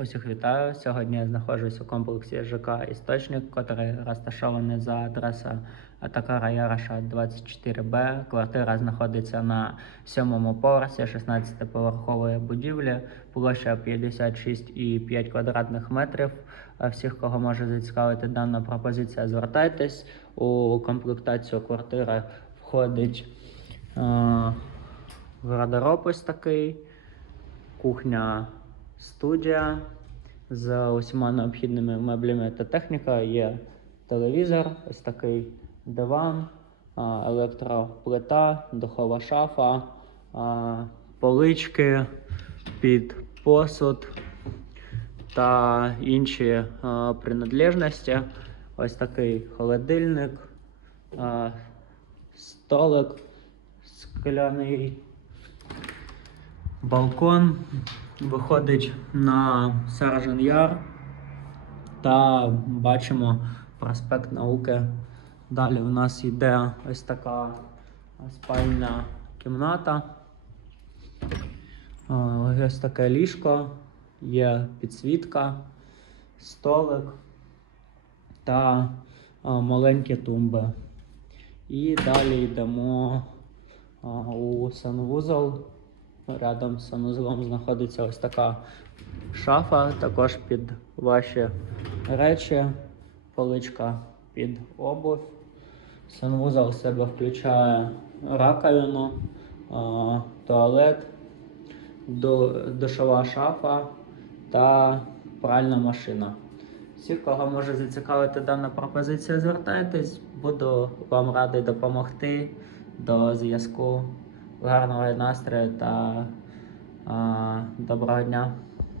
Усіх вітаю. Сьогодні я знаходжусь у комплексі ЖК Істочник, який розташований за адресою Атакара Яраша 24Б. Квартира знаходиться на сьомому поверсі 16-поверхової будівлі, площа 56,5 квадратних метрів. Всіх, кого може зацікавити дана пропозиція, звертайтесь. У комплектацію квартири входить е, гардероб ось такий, кухня студія з усіма необхідними меблями та технікою. Є телевізор, ось такий диван, електроплита, духова шафа, полички під посуд та інші принадлежності. Ось такий холодильник, столик скляний балкон виходить на Саржен Яр та бачимо проспект науки. Далі у нас йде ось така спальна кімната. Е, Ось таке ліжко, є підсвітка, столик та е, маленькі тумби. І далі йдемо у санвузол. Рядом з санузлом знаходиться ось така шафа, також під ваші речі, поличка під обувь. Санвузол в себе включає раковину, туалет, душова шафа та пральна машина. Всіх, кого може зацікавити дана пропозиція, звертайтесь, буду вам радий допомогти до зв'язку. Гарного настрою та а, доброго дня.